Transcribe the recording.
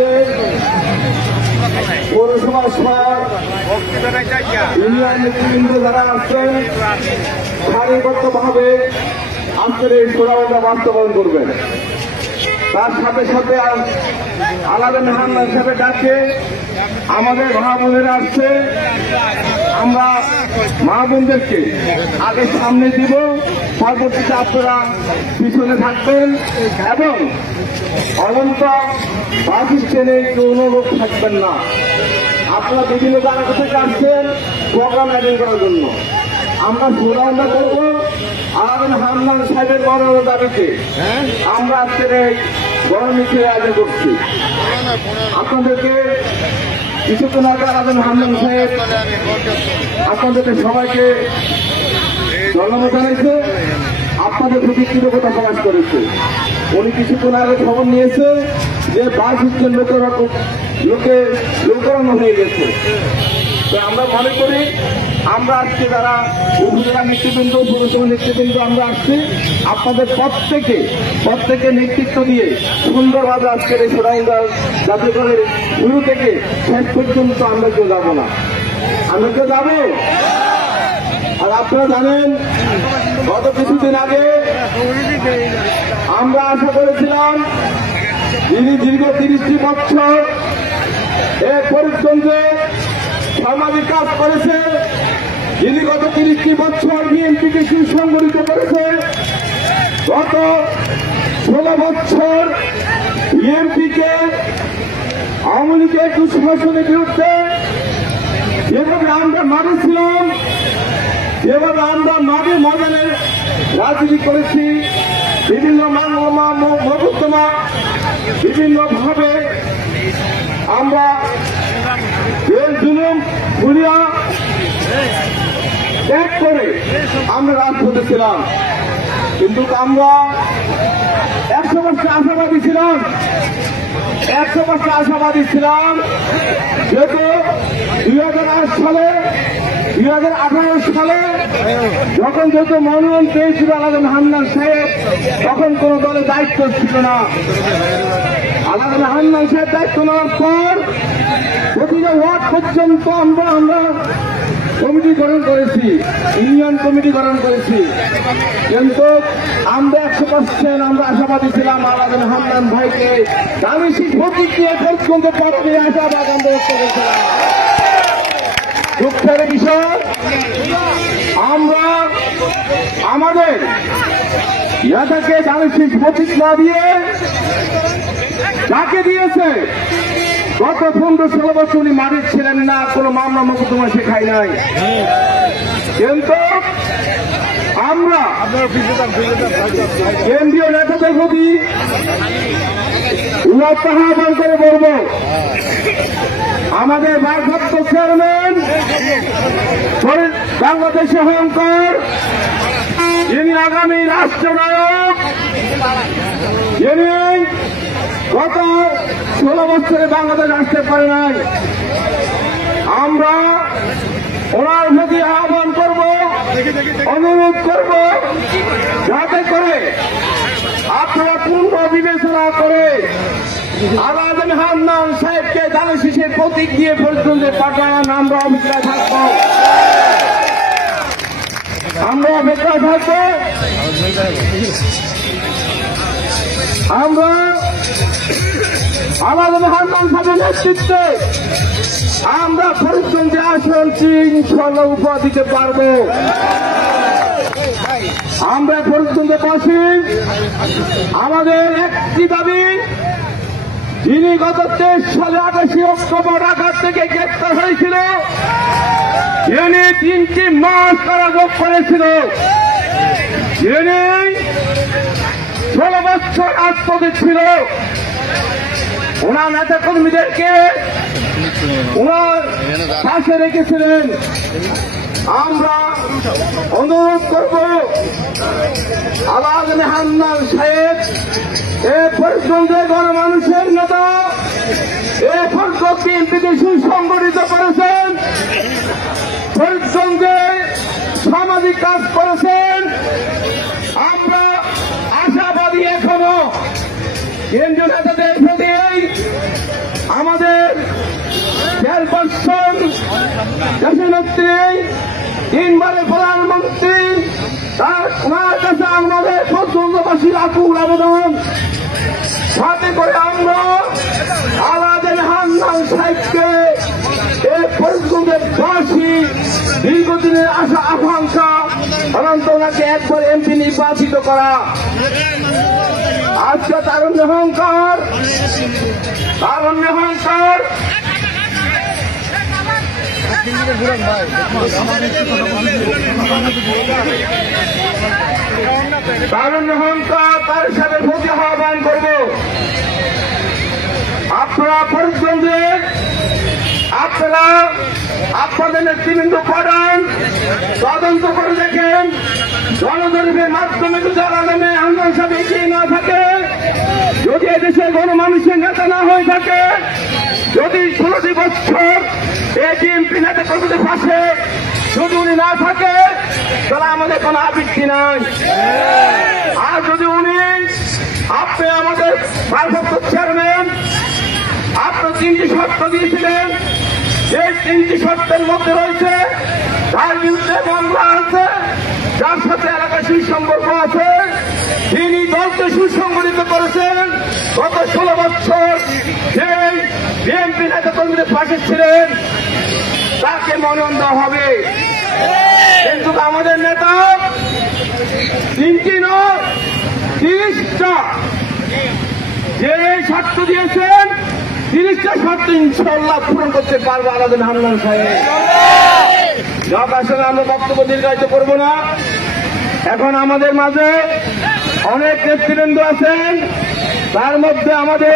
থেকে পৌরসভা সভার ইউনিয়ন নেতৃবৃন্দ যারা আসছেন সারিবদ্ধভাবে আজকের এই সুরাবন্ধা বাস্তবায়ন করবেন। তার সাথে সাথে আলাদা মেহমান হিসাবে ডাকে আমাদের মা বোনেরা আসছে, আমরা মা বোনদেরকে আগে সামনে দিব, পরবর্তীতে আপনারা পিছনে থাকবেন এবং অনন্ত বাস স্ট্যান্ডে কোনো লোক থাকবেন না। আপনারা বিভিন্ন জায়গা থেকে আসছেন প্রোগ্রাম অ্যাটেন্ড করার জন্য। আমরা সুরাবন্ধা করব আলাদা হামলান সাহেবের বড় দাবিতে আমরা আজকের এই গরম মিছিল আয়োজন করছি। আপনাদেরকে কিছুক্ষণ আগে আলাদা হামলান সাহেব আপনাদেরকে সবাইকে ধন্যবাদ জানাইছে, আপনাদের প্রতি কৃতজ্ঞতা প্রকাশ করেছে। উনি কিছুক্ষণ আগে খবর নিয়েছে যে বাস স্ট্যান্ড লোকে লোকানো হয়ে গেছে। তো আমরা মনে করি আমরা আজকে যারা উপজেলা নেতৃবৃন্দ পৌরসভা নেতৃবৃন্দ আমরা আসছি, আপনাদের প্রত্যেকে নেতৃত্ব দিয়ে সুন্দরভাবে আজকের এই সুরাবন্ধা যাতে করে শুরু থেকে শেষ পর্যন্ত আমরা কেউ যাবো না। আমরা কেউ যাবো। আর আপনারা জানেন গত কিছুদিন আগে আমরা আশা করেছিলাম যিনি দীর্ঘ 30টি বছর এর পরিশ্রমে সামাজিক কাজ করেছে, যিনি গত 30টি বছর বিএনপিকে সুসংগঠিত করেছে, গত 16 বছর বিএনপিকে আওয়ামী লীগের দুঃশাসনের বিরুদ্ধে যেভাবে আমরা মাঠেছিলাম, যেভাবে আমরা মাঠে ময়দানে রাজনীতি করেছি, বিভিন্ন মহকুমা বিভিন্নভাবে আমরা জুলুম ঘুরিয়া ত্যাগ করে আমরা রাজপথে ছিলাম। কিন্তু আমরা 100% আশাবাদী ছিলাম, 100% আশাবাদী ছিলাম যেহেতু 2008 সালে 2018 সালে যখন যেহেতু মনোনয়ন পেয়েছিল আলাদা হান্নান সাহেব, তখন কোন দলের দায়িত্ব ছিল না। আলাদা হান্নান সাহেব দায়িত্ব নেওয়ার পর প্রতিটা ওয়ার্ড পর্যন্ত আমরা কমিটি গঠন করেছি, ইউনিয়ন কমিটি গঠন করেছি। কিন্তু আমরা 100% আমরা আশাবাদী ছিলাম আলাদা হান্নান ভাইকে আমি সেই প্রতীক দিয়ে পর্যন্ত পদবী আশাবাদ আমরা ব্যক্ত করেছিলাম। দুঃখের বিষয় আমরা আমাদের নেতাকে দানশীল প্রতীক না দিয়ে তাকে দিয়েছে। গত 15-16 বছর উনি মাঠে ছিলেন না, কোন মামলা মোকদ্দমা সে খাই নাই। কিন্তু আমরা কেন্দ্রীয় নেতাদের প্রতি আহ্বান করে বলব, আমাদের ভারপ্রাপ্ত চেয়ারম্যান বাংলাদেশ অহংকার, যিনি আগামী রাষ্ট্রনায়ক, যিনি গত 16 বছরে বাংলাদেশ আসতে পারে নাই, আমরা ওনার প্রতি আহ্বান করব, অনুরোধ করব যাতে করে আপনারা পূর্ণ বিবেচনা করে আলাদা হান্নান সাহেবকে দানশীষের প্রতীক দিয়ে পর্যন্ত পাঠান। আমরা অপেক্ষায় থাকব, আমরা অপেক্ষায় থাকব। আমরা আলাদা হান্নান সাহেবের নেতৃত্বে আমরা ফরিদগঞ্জে আসন 3 উপহার দিতে পারব। আমরা ফরিদগঞ্জে বসি, আমাদের একটি দাবি, যিনি গত 23 সালে 28 অক্টোবর ঢাকা থেকে গ্রেপ্তার হয়েছিল, যিনি 3টি মাস কারাভোগ করেছিল, যিনি 16 বছর রাজপথে ছিল, ওনার নেতা কর্মীদেরকে ওনার পাশে রেখেছিলেন। আমরা অনুরোধ করব আলাদা হান্নান সাহেব এ পর্যন্ত গণমানুষের নেতা, এ পর্যন্ত বিএনপিকে সুসংগঠিত করেছেন, পর্যন্তে সামাজিক কাজ করেছেন। আমরা আশাবাদী এখনো কেন্দ্রীয় নেতাদের প্রতি আমাদের চেয়ারপারসন দেশনেত্রী 3 বারের প্রধানমন্ত্রী ওনার কাছে আমাদের পর্যন্তবাসীর আকুল আবেদন, সাথে করে আমরা আলাদা হান্নান সাহেবকে এই পর্যন্তের বাসী দীর্ঘদিনের আশা আকাঙ্ক্ষা অনন্ত ওনাকে একবার এমপি নির্বাচিত করা। আজকে তারুণ্য অহংকার তারুণ্য অহংকার তার সাথে প্রতি আহ্বান করব। আপনারা পর্যন্ত আপনাদের নেতৃবৃন্দ করেন, তদন্ত করে দেখেন, জনগণের মাধ্যমে যদি আগামী হান্নান সাহেব এগিয়ে না থাকে, যদি এদেশের গণমানুষের নেতা না হয়ে থাকে, যদি 16টি বছর এই বিএনপি নেতা কর্মীদের পাশে যদি উনি না থাকে, তাহলে আমাদের কোনো আবৃত্তি নাই। আর যদি আপনি আমাদের ভারপ্রাপ্ত চেয়ারম্যান, আপনার 3টি শর্ত দিয়েছিলেন, এই 3টি শর্তের মধ্যে রয়েছে তার বিরুদ্ধে মামলা আছে, যার সাথে এলাকায় সুসম্পর্ক আছে, তিনি দলকে সুসংগঠিত করেছেন, গত 16 বছর যেই বিএনপি নেতা কর্মীদের পাশে ছিলেন তাকে মনোনয়ন দেওয়া হবে। কিন্তু আমাদের নেতা 3টি নয় 30টা যে শর্ত দিয়েছেন, 30টা শর্ত ইনশাআল্লাহ পূরণ করতে পারবো আলাদা হান্নান সাহেব। আসলে আমরা বক্তব্য দীর্ঘায়িত করবো না। এখন আমাদের মাঝে অনেক নেতৃবৃন্দ আছেন, তার মধ্যে আমাদের